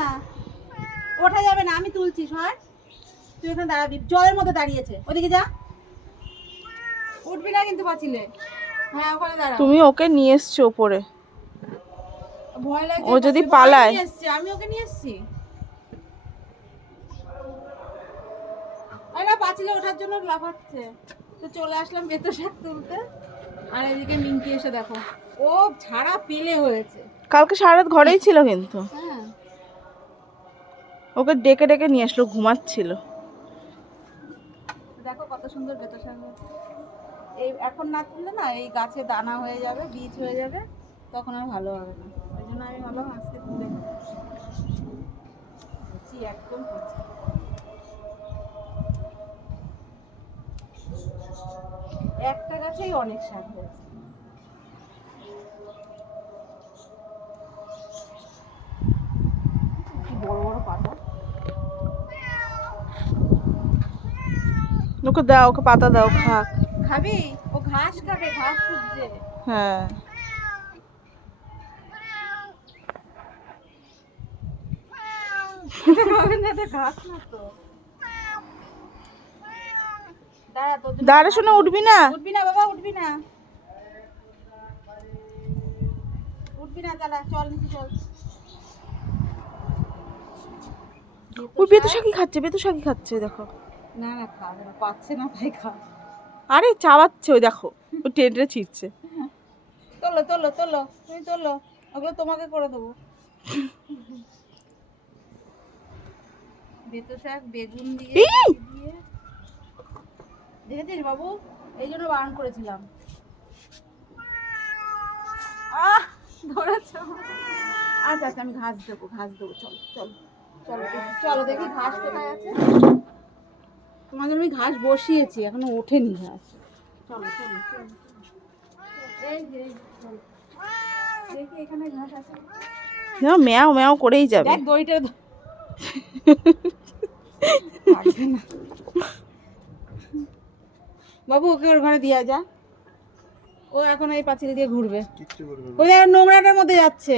না, ওঠা যাবে না, আমি তুলছি। সর, তুই এখানে দাঁড়াবি, জলের মধ্যে দাঁড়িয়েছে, ওদিকে যা, উঠবি না কিন্তু পাঁচিলে। হ্যাঁ ওখানে দাঁড়া। তুমি ওকে নিয়ে এসছো উপরে, ভয় লাগছে, ও যদি পালায়। আমি ওকে নিয়ে এসছি। আরে না, পাঁচিলে ওঠার জন্য লাফাচ্ছে, তো চলে আসলাম বেতো শাক তুলতে। আর এদিকে মিঙ্কি এসে দেখো, ও ছাড়া পেলে হয়েছে। কালকে সারা রাত ঘরেই ছিল কিন্তু, হ্যাঁ ওকে ডেকে ডেকে নিয়ে আসলো, ঘুমাচ্ছিল। দেখো কত সুন্দর বেতো শাক হয়েছে। এই এখন না তুললে না, এই গাছে দানা হয়ে যাবে, বীজ হয়ে যাবে, তখন আর ভালো হবে না। ওই জন্য আমি ভাবলাম আজকে তুলে কচি, একদম কচি। একটা গাছেই অনেক শাক হয়েছে। কি বড় বড় পাতা। ওকে দাও, ওকে পাতা দাও, খাক। খাবি? ও ঘাস খাবে, ঘাস খুঁজছে। হ্যাঁ ঘাস না তো। দাঁড়া, তোর জন্য দাঁড়া শোনা, উঠবি না। উঠবি না বাবা, উঠবি না, উঠবি না, দাঁড়া, চল নিচে চল। ওই বেতু শাকই খাচ্ছে, বেতু শাকই খাচ্ছে, দেখো। না না, খাবে না, পাচ্ছে না তাই খা। আরে চাবাচ্ছে, ওই দেখো, ওই টেনে ছিঁড়ছে। তোলো তোলো তোলো, তুমি তোলো, ওগুলো তোমাকে করে দেবো। বেতো শাক বেগুন দিয়ে দিয়ে দেখেছিস বাবু, এই জন্য বারণ করেছিলাম। আহ ধরেছো। আচ্ছা আচ্ছা, আমি ঘাস দেবো, ঘাস দেবো, চলো চলো চলো চলো, দেখি ঘাস কোথায় আছে। তোমাদের আমি ঘাস বসিয়েছি, এখনো ওঠেনি ঘাস। চলো চলো চলো, এই যে চলো, দেখি এখানে ঘাস আছে। ম্যাও ম্যাও করেই যাবে। দেখ দড়িটা না। বাবু ওকে ওর ঘরে দিয়ে যা, ও এখন এই পাঁচিল দিয়ে ঘুরবে। ওই নোংরাটার মধ্যে যাচ্ছে।